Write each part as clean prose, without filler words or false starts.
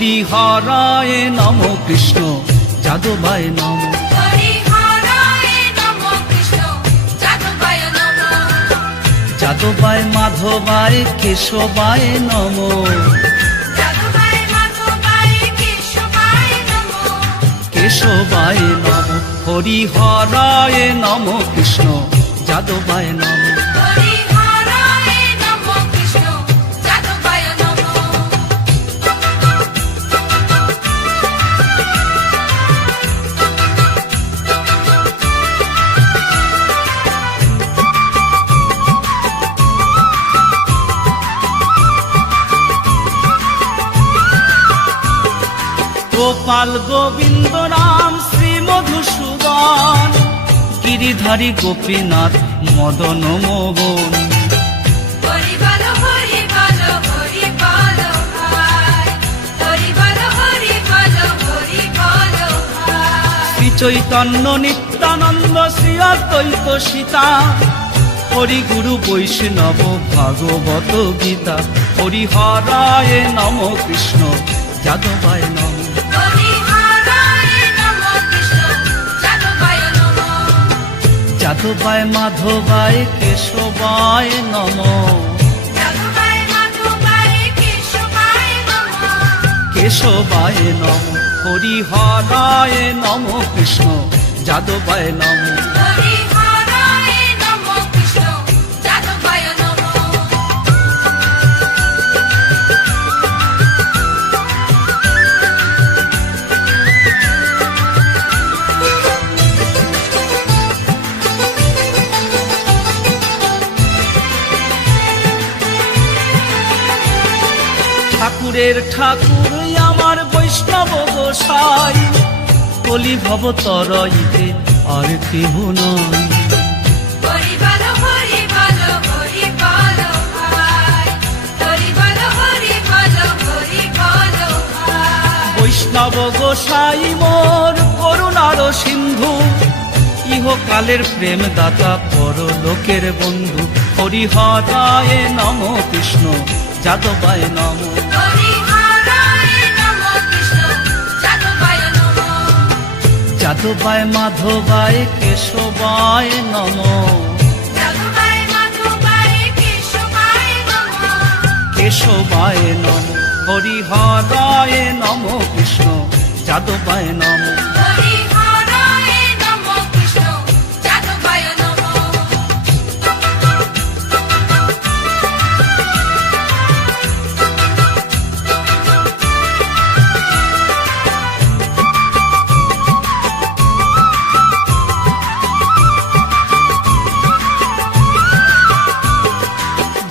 হরিহরায় নম কৃষ্ণ যাদবায় নম। যাদবায় মাধবায় কেশবায় নম। কেশবায় নম। হরিহরায় নম কৃষ্ণ যাদবায় নম। গোপাল গোবিন্দ রাম শ্রী মধুসূদন, গিরিধারী গোপীনাথ মদন মোহন। শ্রী চৈতন্য নিত্যানন্দ শ্রী অদ্বৈত সীতা, হরি গুরু বৈষ্ণব ভাগবত গীতা। হরিহরায় নম কৃষ্ণ যাদবায় নম। যাদবায় মাধবায় কেশবায় নম। কেশবায় নম। হরিহরায় নম কৃষ্ণ যাদবায় নম। ঠাকুরের ঠাকুর আমার বৈষ্ণব গোসাই, কলি ভব তরইতে আর কেহ নয়। বৈষ্ণব গোসাই মোর করুণার সিন্ধু, ইহকালের প্রেম দাতা পরলোকের বন্ধু। হরিহরায় নম কৃষ্ণ যাদবায় নম। যাদবায় মাধবায় কেশবায় নম। কেশবায় নম। হরিহরায় নম কৃষ্ণ যাদবায় নম।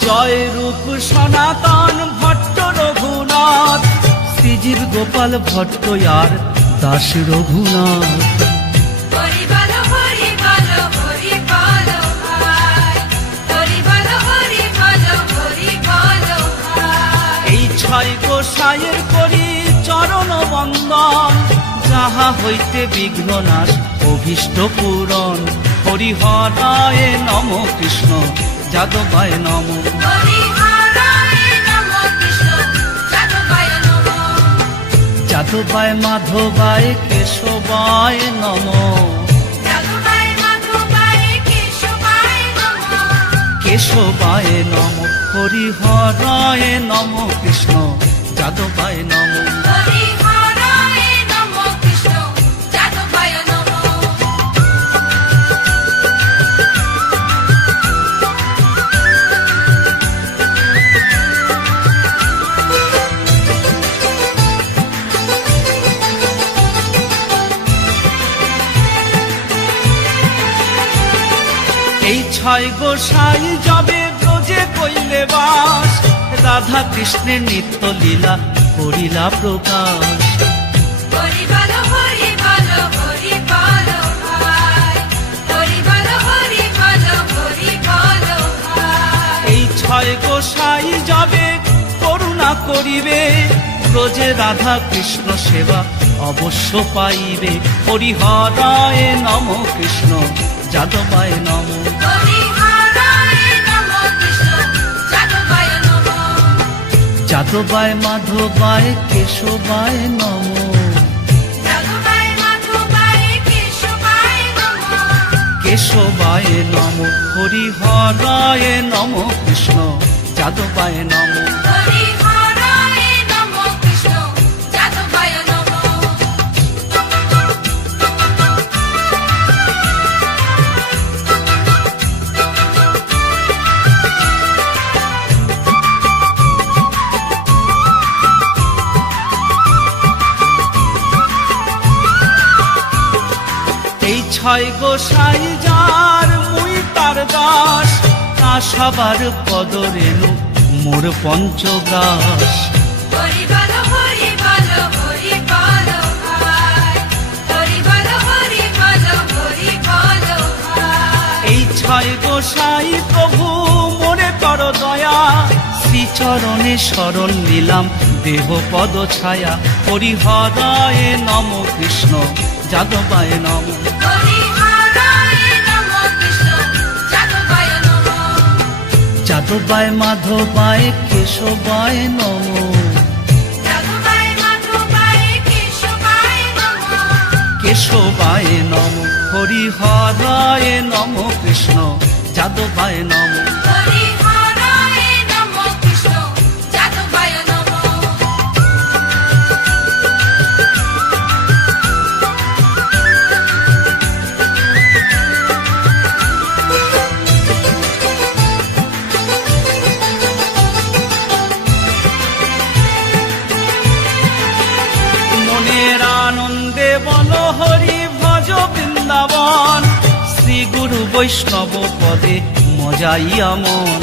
জয় রূপ সনাতন ভট্ট রঘুনাথ, শ্রীজীর গোপাল ভট্ট আর দাস রঘুনাথ। এই ছয় গোসাইয়ের করি চরণ বন্দন, যাহা হইতে বিঘ্ন নাশ অভীষ্ট পূরণ। হরিহরায় নম কৃষ্ণ যাদবায় নম। যাদবায় মাধবায় কেশবায় নম। কেশবায় নম। হরিহরায় নম কৃষ্ণ যাদবায় নম। এই ছয় গোসাই যাবে ব্রজে কইলে বাস, রাধা কৃষ্ণের নিত্য লীলা করিলা প্রকাশ। এই ছয় গোসাই যাবে করুণা করিবে, ব্রজে রাধা কৃষ্ণ সেবা অবশ্য পাইবে। হরিহরায় নম কৃষ্ণ যাদবায় নম। যাদবায় মাধবায় কেশবায় নমো, যাদবায় মাধবায় কেশবায় নমঃ। কেশবায় নমো, হরিহরায় নমো, কৃষ্ণ যাদবায় নমো। হরিহরায় নমঃ, কৃষ্ণ যাদবায় নমঃ। এই ছয় গোসাই যার মুই তার দাস, তা সবার পদ রেণু মোর পঞ্চগ্রাস। হরি বল হরি বল হরি বল ভাই, হরি বল হরি বল হরি বল ভাই। এই ছয় গোসাই প্রভু মোরে কর দয়া, শ্রীচরণে শরণ নিলাম দেহ পদ ছায়া। হরিহরায় নম, কৃষ্ণ যাদবায় নম। হরিহরায় নমঃ, কৃষ্ণ যাদবায় নমঃ। যাদবায় মাধবায় কেশবায় নম, যাদবায় মাধবায় কেশবায় নমঃ। কেশবায় নম। হরিহরায় নম, কৃষ্ণ যাদবায় নম। হরিহরায় নমঃ, কৃষ্ণ যাদবায় নমঃ। মনের আনন্দে বল হরি ভজ বৃন্দাবন, শ্রী গুরু বৈষ্ণব পদে মজাইয়া মন।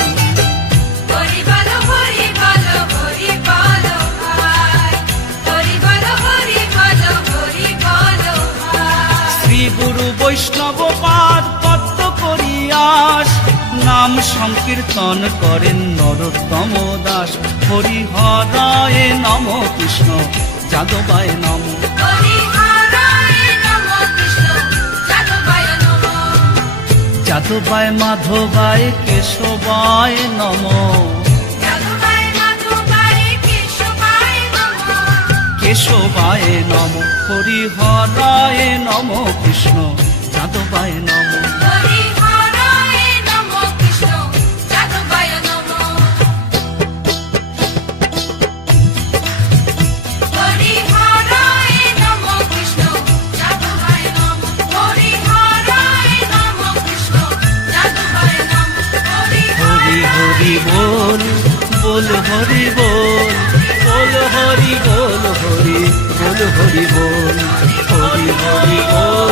হরি বল হরি বল হরি বল ভাই, হরি বল হরি বল হরি বল ভাই। শ্রী গুরু বৈষ্ণব পাদ পদ্ম করিয়াস, নাম সংকীর্তন করেন নরোত্তম দাস। হরিহরায় নম, কৃষ্ণ যাদবায় নম। হরিহরায় নমঃ, কৃষ্ণ যাদবায় নমঃ। যাদবায় মাধবায় কেশবায় নম, যাদবায় মাধবায় কেশবায় নমঃ। কেশবায় নম। হরিহরায় নম, কৃষ্ণ যাদবায় নম। হরিহরায় নমঃ, কৃষ্ণ যাদবায় নমঃ। হরিহরায় নমঃ, কৃষ্ণ যাদবায় নমঃ। হরিহরায় নমঃ, কৃষ্ণ যাদবায় নমঃ। হরি হরি বল, বল হরি বল, বল হরি বল, হরি বল হরি বল, হরি হরি বল।